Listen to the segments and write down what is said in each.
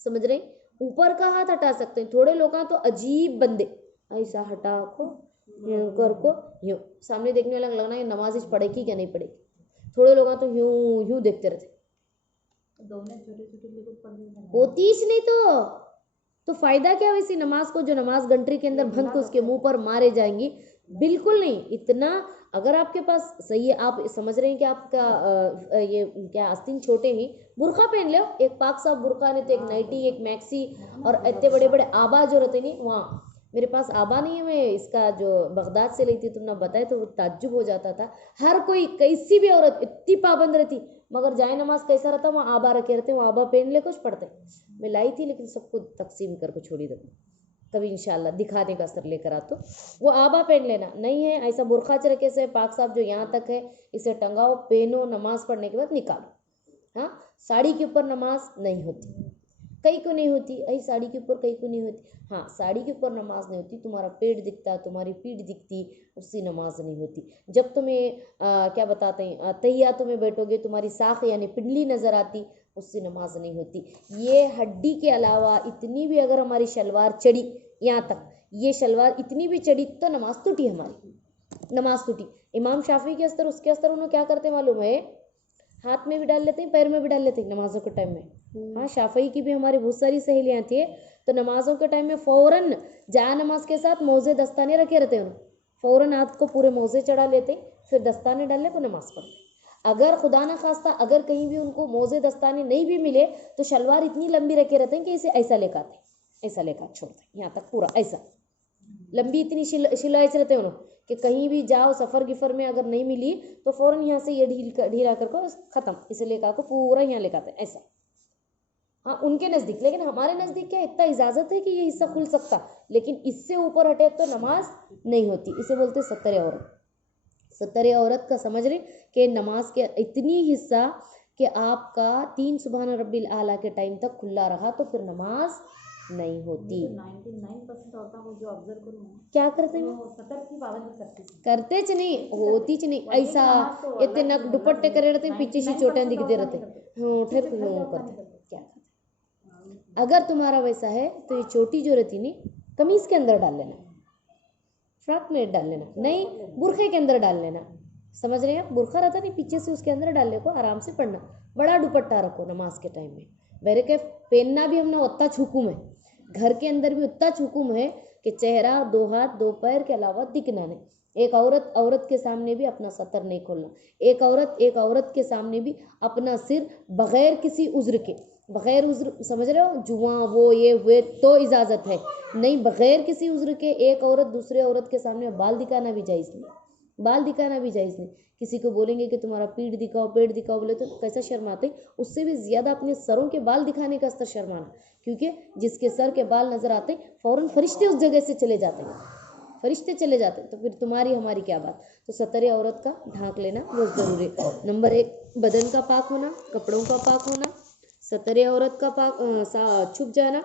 समझ रहे? ऊपर का हाथ हटा सकते हैं। थोड़े लोग तो अजीब बंदे, ऐसा हटा को यूं कर को यूं, सामने देखने वाला लगना ये नमाज इस पढ़ेगी क्या नहीं पढ़ेगी। थोड़े लोग तो यूं यूं देखते रहते, होती ही नहीं तो फायदा क्या वैसी नमाज को, जो नमाज घंटी के अंदर भंग के उसके मुंह पर मारे जाएंगी। बिल्कुल नहीं। इतना अगर आपके पास सही है, आप समझ रहे हैं कि आपका ये क्या आस्तीन छोटे ही, बुरखा पहन लो, एक पाक साहब बुरखा नहीं तो एक नाइटी एक मैक्सी, और इतने बड़े बड़े आबा जो रहते नहीं, वहाँ मेरे पास आबा नहीं है, मैं इसका जो बगदाद से ली थी, तुमने बताया तो वो ताज्जुब हो जाता था। हर कोई कैसी भी औरत इतनी पाबंद रहती, मगर जाए नमाज कैसा रहता, वहाँ आबा रखे रहते, वहाँ आबा पहन ले कुछ पढ़ते। मैं लाई थी लेकिन सबको तकसीम करके छोड़ी देती, कभी इंशाल्लाह दिखाने का असर लेकर आ तो वो आबा पहन लेना। नहीं है ऐसा बुरखा चरके से पाक साहब जो यहाँ तक है, इसे टंगाओ, पहनो, नमाज पढ़ने के बाद निकालो। हाँ, साड़ी के ऊपर नमाज नहीं होती, कई को नहीं होती, ऐसी साड़ी के ऊपर कई को नहीं होती। हाँ, साड़ी के ऊपर नमाज नहीं होती, तुम्हारा पेट दिखता, तुम्हारी पीठ दिखती, उससे नमाज नहीं होती। जब तुम्हें क्या बताते हैं, तहियातों में बैठोगे, तुम्हारी साख यानी पिंडली नजर आती, उससे नमाज नहीं होती। ये हड्डी के अलावा इतनी भी अगर हमारी शलवार चढ़ी, यहाँ तक ये शलवार इतनी भी चढ़ी तो नमाज टूटी, हमारी नमाज टूटी। इमाम शाफी के अस्तर, उसके अस्तर उन्होंने क्या करते मालूम है, हाथ में भी डाल लेते हैं, पैर में भी डाल लेते हैं नमाजों के टाइम में। हाँ, शाफी की भी हमारी बहुत सारी सहेलियाँ थी, तो नमाजों के टाइम में फ़ौरन जा नमाज के साथ मौजे दस्ताने रखे रहते हैं, फ़ौरन हाथ को पूरे मौजे चढ़ा लेते, फिर दस्ताने डालने को नमाज पढ़ते। अगर खुदा न खास्ता अगर कहीं भी उनको मौजे दस्ताने नहीं भी मिले तो शलवार इतनी लंबी रखे रहते हैं कि इसे ऐसा लेकर आते, ऐसा लेकर छोड़ते, यहाँ तक पूरा ऐसा लंबी इतनी शिलाई रहते हैं उन्होंने कि कहीं भी जाओ सफ़र गिफर में अगर नहीं मिली तो फ़ौरन यहाँ से ये ढीला करके ख़त्म, इसे लेकर को पूरा यहाँ लेकर आते हैं ऐसा। हाँ, उनके नज़दीक, लेकिन हमारे नज़दीक क्या इतना इजाज़त है कि ये हिस्सा खुल सकता, लेकिन इससे ऊपर हटे तो नमाज नहीं होती। इसे बोलते सत्तर औरत। सत्तर औरत का समझ रहे कि नमाज के इतनी हिस्सा कि आपका 3 सुबहान रब्बिल आला के टाइम तक खुला रहा तो फिर नमाज नहीं होती। 99% औरतों को जो ऑब्जर्व करूं क्या करते हैं, सतर की पाबंदी करते च नहीं होती च नहीं, ऐसा इतने नक दुपट्टे करे रहते, पीछे से चोटें दिखते रहते, हाँ ठेर करते, क्या करते। अगर तुम्हारा वैसा है तो ये चोटी जो रहती नहीं कमीज के अंदर डाल लेना, फ्रॉक में डाल लेना, नहीं बुरखे के अंदर डाल लेना, समझ रहे हैं? बुरखा रहता नहीं पीछे से उसके अंदर डालने को, आराम से पढ़ना, बड़ा दुपट्टा रखो नमाज के टाइम में। मेरे के पहनना भी हमने उतना हुकुम है, घर के अंदर भी उतना हुकुम है कि चेहरा, 2 हाथ 2 पैर के अलावा दिखना नहीं। एक औरत के सामने भी अपना सतर नहीं खोलना, एक औरत के सामने भी अपना सिर बगैर किसी उज्र के, बगैर उज्र, समझ रहे हो, जुआ वो ये वे तो इजाज़त है, नहीं बगैर किसी उज्र के एक औरत दूसरे औरत के सामने बाल दिखाना भी जायज़ नहीं, बाल दिखाना भी जायज़ नहीं। किसी को बोलेंगे कि तुम्हारा पीठ दिखाओ, पेट दिखाओ, बोले तो कैसा शर्माते, उससे भी ज़्यादा अपने सरों के बाल दिखाने का स्तर शर्माना, क्योंकि जिसके सर के बाल नज़र आते फ़ौरन फरिश्ते उस जगह से चले जाते हैं, फरिश्ते चले जाते हैं, तो फिर तुम्हारी हमारी क्या बात। तो सतर औरत का ढांक लेना बहुत ज़रूरी है। नंबर 1 बदन का पाक होना, कपड़ों का पाक होना, सतर औरत का पाक छुप जाना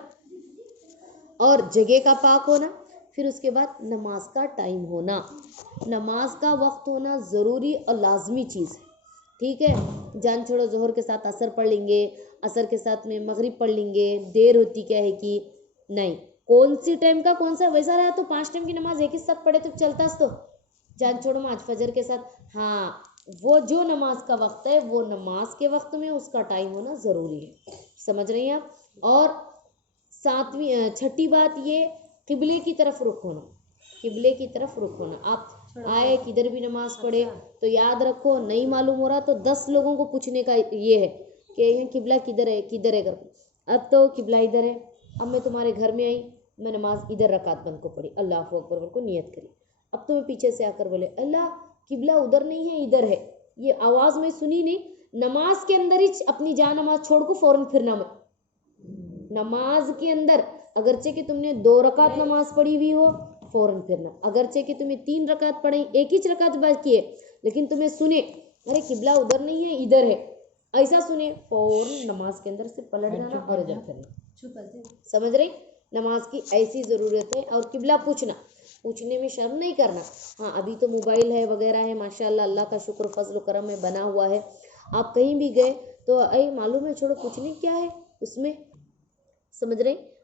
और जगह का पाक होना। फिर उसके बाद नमाज का टाइम होना, नमाज का वक्त होना ज़रूरी और लाजमी चीज़ है, ठीक है। जान छोड़ो जोहर के साथ असर पढ़ लेंगे, असर के साथ में मगरिब पढ़ लेंगे, देर होती क्या है कि नहीं, कौन सी टाइम का कौन सा, वैसा रहा तो 5 टाइम की नमाज एक ही साथ पढ़े तो चलता, तो जान छोड़ो आज फजर के साथ, हाँ वो जो नमाज का वक्त है वो नमाज के वक्त में उसका टाइम होना ज़रूरी है, समझ रही हैं आप। और छठी बात ये किबले की तरफ रुख होना, किबले की तरफ रुख होना। आप आए किधर भी नमाज पढ़े तो याद रखो, नहीं मालूम हो रहा तो 10 लोगों को पूछने का ये है कि यहाँ किबला किधर है, किधर है करके। अब तो किबला इधर है, अब मैं तुम्हारे घर में आई, मैं नमाज इधर रकात बंद को पढ़ी, अल्लाह अकबर को नियत करी, अब तो मैं पीछे से आकर बोले अल्लाह किबला उधर नहीं है इधर है, ये आवाज़ में सुनी नहीं, नमाज के अंदर ही अपनी जान नमाज छोड़ को फ़ौरन फिरना मत। नमाज के अंदर अगरचे कि तुमने 2 रकात नमाज पढ़ी हुई हो फ़ौरन फिरना, अगरचे कि तुम्हें 3 रकात पढ़ी, एक ही रकात बाकी है, लेकिन तुम्हें सुने अरे किबला उधर नहीं है इधर है, ऐसा सुने फ़ौरन नमाज के अंदर से पलट जाना और इधर फिरना, समझ रही। नमाज की ऐसी ज़रूरत है। और किबला पूछने में शर्म नहीं करना। हाँ, अभी तो मोबाइल है वगैरह है, माशाल्लाह अल्लाह का शुक्र फजल करम में बना हुआ है, आप कहीं भी गए तो मालूम है, छोड़ो पूछने क्या है उसमें, समझ रहे हैं?